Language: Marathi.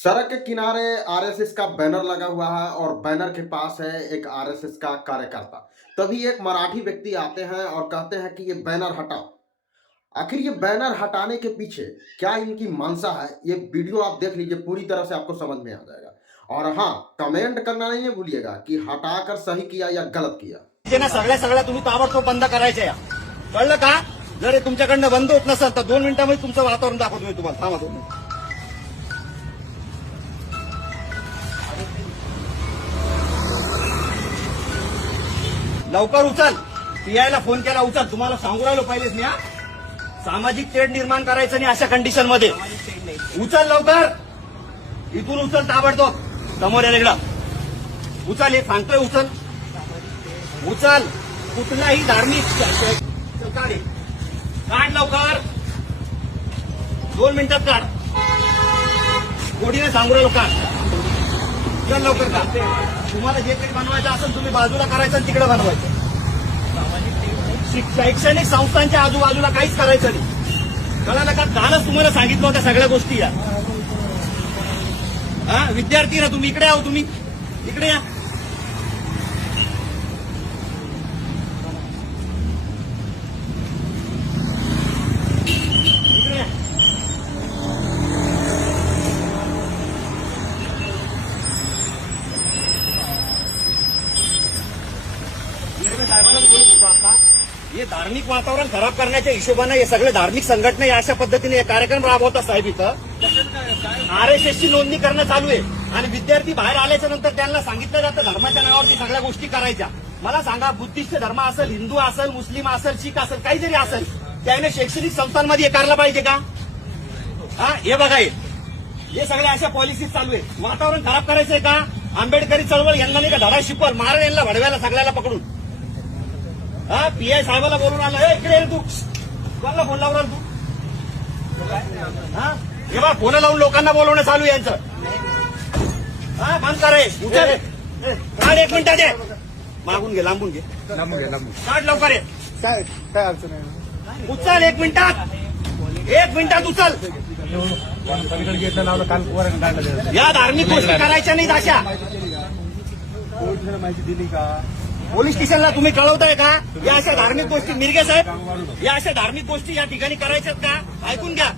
सड़क के किनारे आरएसएस का बैनर लगा हुआ है और बैनर के पास है एक आरएसएस का कार्यकर्ता। तभी एक मराठी व्यक्ति आते हैं और कहते हैं कि ये बैनर हटाओ। आखिर ये बैनर हटाने के पीछे क्या इनकी मंशा है, ये वीडियो आप देख लीजिए, पूरी तरह से आपको समझ में आ जाएगा। और हाँ, कमेंट करना नहीं भूलिएगा कि हटाकर सही किया या गलत किया। सगळ्या तुम्ही ताबडतोब बंद करायच्या या, कळलं का? जर हे तुमच्याकडनं बंद होत नसेल तर 2 मिनिटांमध्ये तुमचं वातावरण दाखवतो मी तुम्हाला. थांबा 2 मिनिट. लवकर उचल. पीआयला फोन केला, उचल. तुम्हाला सांगू राहिलो पहिलेच मी. सामाजिक तेढ निर्माण करायचं नाही अशा कंडिशन मध्ये. उचल लवकर, इथून उचल ताबडतोब. समोर या इकडं उचल, हे सांगतोय उचल. उचल. कुठलाही धार्मिक काढ लवकर, 2 मिनिटात काढ. कोडीने सांगू राहिलो काढ. चल लवकर काढ. तुम्हाला जे काही बनवायचं असेल तुम्ही बाजूला करायचं आणि तिकडे बनवायचं. शैक्षणिक संस्थांच्या आजूबाजूला काहीच करायचं नाही, कळलं का? कालच तुम्हाला सांगितलं होत्या सगळ्या गोष्टी या. विद्यार्थी ना तुम्ही, इकडे आहो, तुम्ही इकडे या. साहेबांना बोलत होतो आता, हे धार्मिक वातावरण खराब करण्याच्या हिशोबाने हे सगळे धार्मिक संघटना या अशा पद्धतीने हे कार्यक्रम राबवतात साहेब. इथं आरएसएसची नोंदणी करणं चालू आहे आणि विद्यार्थी बाहेर आल्याच्या नंतर त्यांना सांगितलं जातं धर्माच्या नावावरती सगळ्या गोष्टी करायच्या. मला सांगा, बुद्धिस्ट धर्म असेल, हिंदू असेल, मुस्लिम असेल, शीख असेल, काही जरी असेल, त्याने शैक्षणिक संस्थांमध्ये हे करायला पाहिजे का? हे बघा, हे सगळ्या अशा पॉलिसीज चालू आहे. वातावरण खराब करायचंय का? आंबेडकरी चळवळ यांना नाही का धडा शिकवल, मारण यांना भडव्याला सगळ्याला पकडून. पीआय साहेबाला बोलून आलं, इकडे तू कोणाला फोन लावणार तू? हे बा, फोन लावून लोकांना बोलवणं चालू आहे यांचं. बंद करे. उचल, काढ. 1 मिनिटात दे. मागून घे, लांबून घे, काढ लवकर. काय अडचण आहे? उचल 1 मिनिटात, 1 मिनिटात उचल. या धार्मिक गोष्टी करायच्या नाहीत अशा. माहिती दिली का? पोलीस स्टेशनला तुम्ही कळवताय का? या अशा धार्मिक गोष्टी, मिरगे साहेब, या अशा धार्मिक गोष्टी या ठिकाणी करायच्यात का? ऐकून घ्या.